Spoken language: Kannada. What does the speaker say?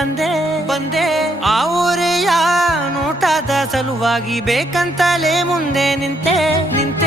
ಬಂದೆ ಬಂದೆ ಆ ಊರೆಯ ನೋಟದ ಸಲುವಾಗಿ ಬೇಕಂತಲೇ ಮುಂದೆ ನಿಂತೆ ನಿಂತೆ